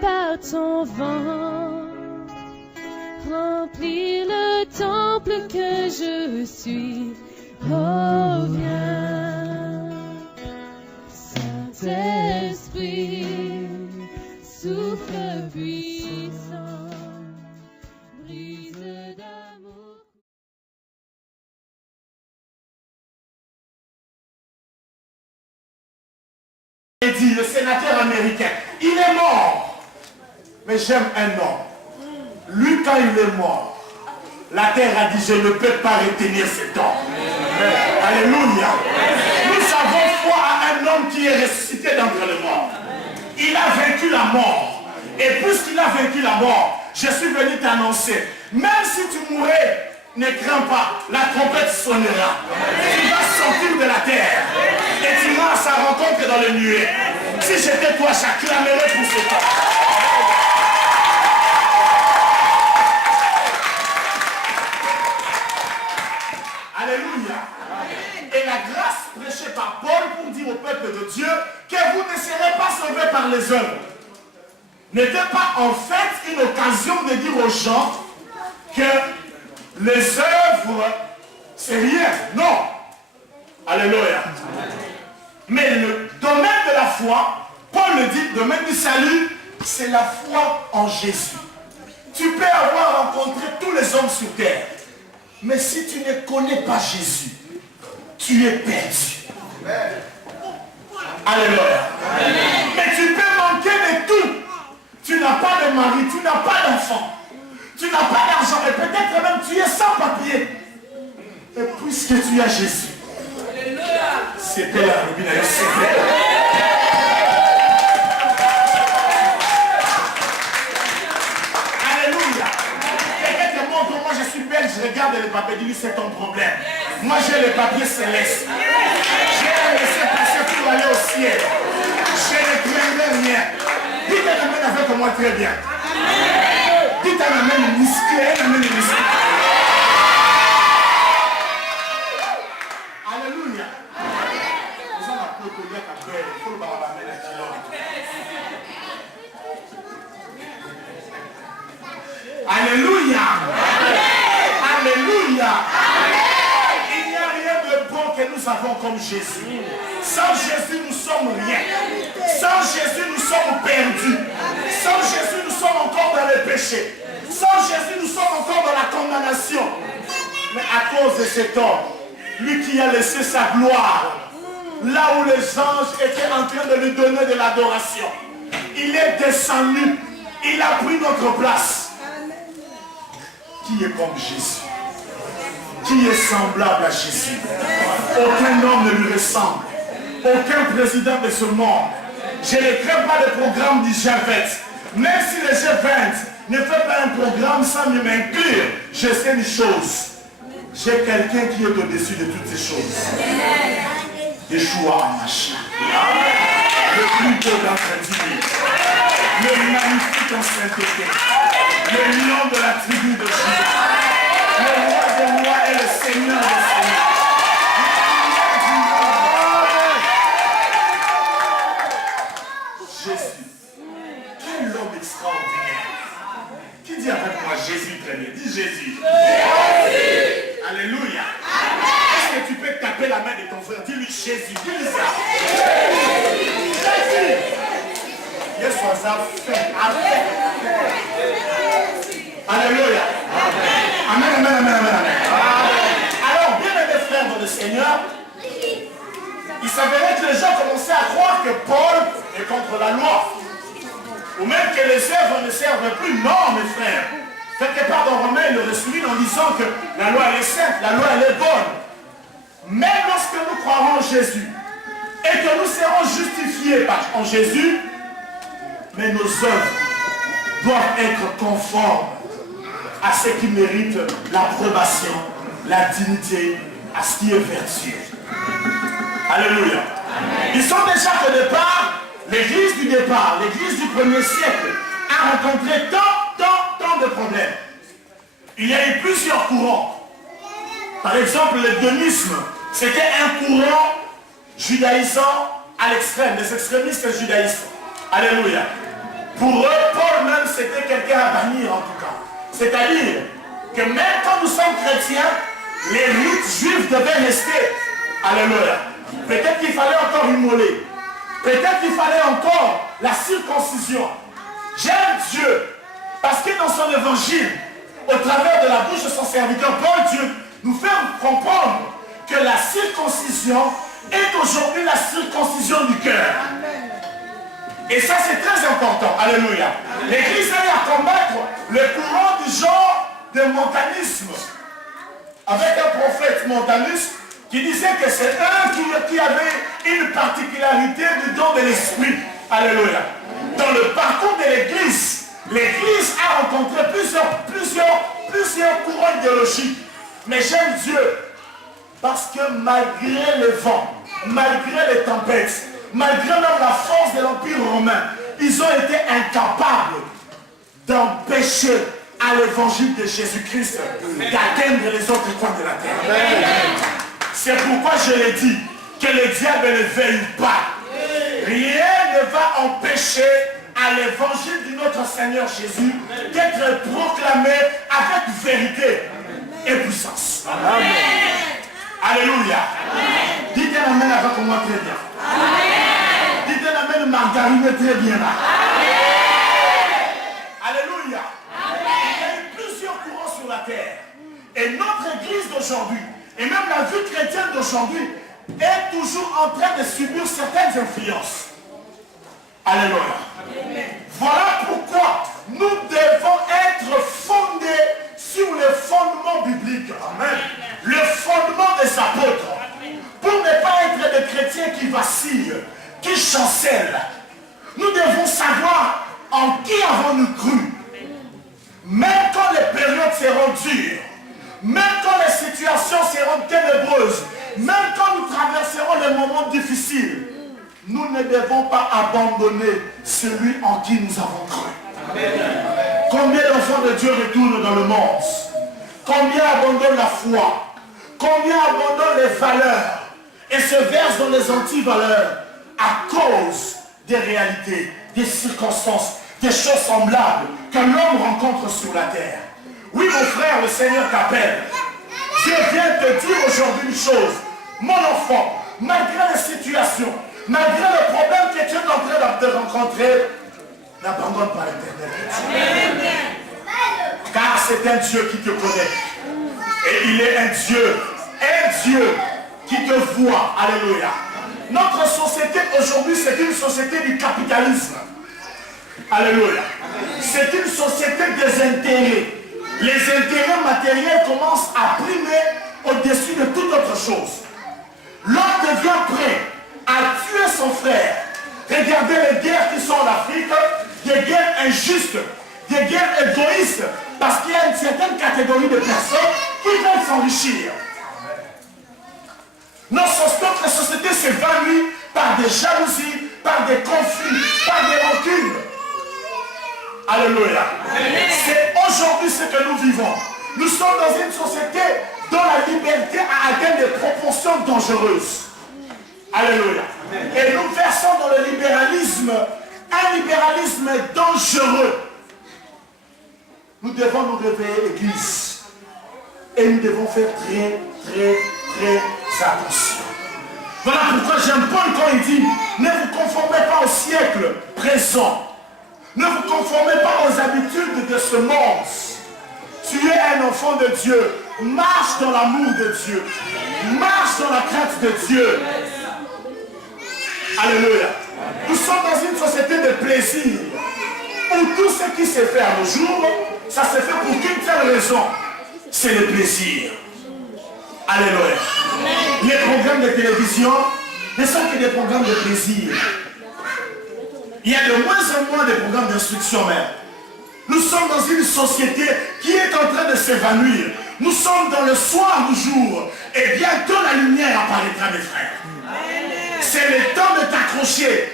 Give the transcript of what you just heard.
par ton vent. Remplir le temple que je suis. Oh, viens, Saint-Esprit, souffle puissant, brise d'amour. Il dit, le sénateur américain, il est mort. Mais j'aime un homme. Lui, quand il est mort, la terre a dit, je ne peux pas retenir cet homme. Alléluia. Nous avons foi à un homme qui est ressuscité d'entre les morts. Il a vaincu la mort. Et puisqu'il a vaincu la mort, je suis venu t'annoncer, même si tu mourrais, ne crains pas, la trompette sonnera. Tu vas sortir de la terre et tu iras à sa rencontre dans le nuée. Si j'étais toi, j'acclamerais pour cet homme. Alléluia. Et la grâce prêchée par Paul pour dire au peuple de Dieu que vous ne serez pas sauvés par les œuvres n'était pas en fait une occasion de dire aux gens que les œuvres c'est rien. Non. Alléluia. Mais le domaine de la foi, Paul le dit, le domaine du salut, c'est la foi en Jésus. Tu peux avoir rencontré tous les hommes sur terre. Mais si tu ne connais pas Jésus, tu es perdu. Alléluia. Mais tu peux manquer de tout. Tu n'as pas de mari, tu n'as pas d'enfant, tu n'as pas d'argent, et peut-être même tu es sans papier. Et puisque tu as Jésus, c'était la rubine, Alléluia. Quelqu'un te montre, moi je suis belge, je regarde les papiers, dis-lui c'est ton problème. Moi j'ai les papiers célestes. J'ai laissé passer pour aller au ciel. Je ne craindrai rien. Dites un amen avec moi très bien. Dites un amen musclé, un amen musclé. Alléluia. Nous allons appeler à Kabel. Il faut le barabamer la kilomètre. Alléluia. Alléluia. Il n'y a rien de bon que nous avons comme Jésus. Sans Jésus, nous sommes rien. Sans Jésus, nous sommes perdus. Sans Jésus, nous sommes encore dans le péché. Sans Jésus, nous sommes encore dans la condamnation. Mais à cause de cet homme, lui qui a laissé sa gloire, là où les anges étaient en train de lui donner de l'adoration, il est descendu. Il a pris notre place. Qui est comme Jésus? Qui est semblable à Jésus? Aucun homme ne lui ressemble. Aucun président de ce monde. Je ne crée pas de programme du G20. Même si le G20 ne fait pas un programme sans m'inclure, je sais une chose. J'ai quelqu'un qui est au-dessus de toutes ces choses. Yeshua HaMashiach. Le plus beau d'entre eux. Le magnifique en sainteté. Le lion de la tribu de Juda. Le roi des rois et le seigneur des seigneurs. Jésus. Quel homme extraordinaire. Qui dit avec moi Jésus très bien? Dis Jésus. Jésus. Alléluia. Est-ce que tu peux taper la main de ton frère? Dis-lui Jésus. Dis-lui ça. Jésus. Yes, was fait. Alléluia. Amen, amen, amen, amen, amen. Alors, bien aimés frères dans le Seigneur, il s'avérait que les gens commençaient à croire que Paul est contre la loi. Ou même que les œuvres ne servent plus. Non, mes frères. Quelque part dans Romains, il le souligne en disant que la loi elle est sainte, la loi elle est bonne. Même lorsque nous croirons en Jésus et que nous serons justifiés en Jésus, mais nos œuvres doivent être conformes à ce qui mérite l'approbation, la dignité, à ce qui est vertueux. Alléluia. Ils sont déjà qu'au départ, l'église du départ, l'église du 1er siècle, a rencontré tant de problèmes. Il y a eu plusieurs courants. Par exemple, le dionisme, c'était un courant judaïsant à l'extrême, des extrémistes judaïstes. Alléluia. Pour eux, Paul même, c'était quelqu'un à bannir en tout cas. C'est-à-dire que même quand nous sommes chrétiens, les rites juifs devaient rester. Alléluia. Peut-être qu'il fallait encore immoler. Peut-être qu'il fallait encore la circoncision. J'aime Dieu parce que dans son évangile, au travers de la bouche de son serviteur, Paul Dieu nous fait comprendre que la circoncision est aujourd'hui la circoncision du cœur. Et ça c'est très important. Alléluia. L'Église allait à combattre le courant du genre de montanisme. Avec un prophète montaniste qui disait que c'est un qui avait une particularité du don de l'esprit. Alléluia. Dans le parcours de l'Église, l'Église a rencontré plusieurs courants idéologiques. Mais j'aime Dieu parce que malgré le vent, malgré les tempêtes, malgré même la force de l'Empire romain, ils ont été incapables d'empêcher à l'évangile de Jésus-Christ d'atteindre les autres coins de la terre. C'est pourquoi je l'ai dit, que le diable ne veille pas. Rien ne va empêcher à l'évangile de notre Seigneur Jésus d'être proclamé avec vérité et puissance. Amen. Alléluia. Dites un amen avec moi très bien. Amen. Dites un amen margarine très bien là. Amen. Alléluia. Amen. Il y a eu plusieurs courants sur la terre. Et notre église d'aujourd'hui, et même la vie chrétienne d'aujourd'hui, est toujours en train de subir certaines influences. Alléluia. Amen. Voilà pourquoi nous devons être fondés sur le fondement biblique. Amen. Le fondement des apôtres. Pour ne pas être des chrétiens qui vacillent, qui chancellent. Nous devons savoir en qui avons-nous cru. Même quand les périodes seront dures, même quand les situations seront ténébreuses, même quand nous traverserons les moments difficiles, nous ne devons pas abandonner celui en qui nous avons cru. Amen. Combien d'enfants de Dieu retournent dans le monde? Combien abandonnent la foi? Combien abandonnent les valeurs et se versent dans les antivaleurs à cause des réalités, des circonstances, des choses semblables que l'homme rencontre sur la terre? Oui, mon frère, le Seigneur t'appelle. Dieu vient te dire aujourd'hui une chose. Mon enfant, malgré les situations, malgré les problèmes que tu es en train de rencontrer, n'abandonne pas l'Éternel. Car c'est un Dieu qui te connaît. Et il est un Dieu qui te voit. Alléluia. Notre société aujourd'hui, c'est une société du capitalisme. Alléluia. C'est une société des intérêts. Les intérêts matériels commencent à primer au-dessus de toute autre chose. L'homme devient prêt à tuer son frère. Regardez les guerres qui sont en Afrique, des guerres injustes, des guerres égoïstes, parce qu'il y a une certaine catégorie de personnes qui veulent s'enrichir. Notre société s'évanouit par des jalousies, par des conflits, par des rancunes. Alléluia. C'est aujourd'hui ce que nous vivons. Nous sommes dans une société dont la liberté a atteint des proportions dangereuses. Alléluia. Et nous versons dans le libéralisme, un libéralisme dangereux. Nous devons nous réveiller, Église. Et nous devons faire très attention. Voilà pourquoi j'aime Paul quand il dit, ne vous conformez pas au siècle présent. Ne vous conformez pas aux habitudes de ce monde. Tu es un enfant de Dieu. Marche dans l'amour de Dieu. Marche dans la crainte de Dieu. Alléluia. Nous sommes dans une société de plaisir où tout ce qui se fait à nos jours, ça se fait pour qu'une seule raison. C'est le plaisir. Alléluia. Les programmes de télévision ne sont que des programmes de plaisir. Il y a de moins en moins de programmes d'instruction même. Nous sommes dans une société qui est en train de s'évanouir. Nous sommes dans le soir du jour. Et bientôt la lumière apparaîtra, mes frères. C'est le temps de t'accrocher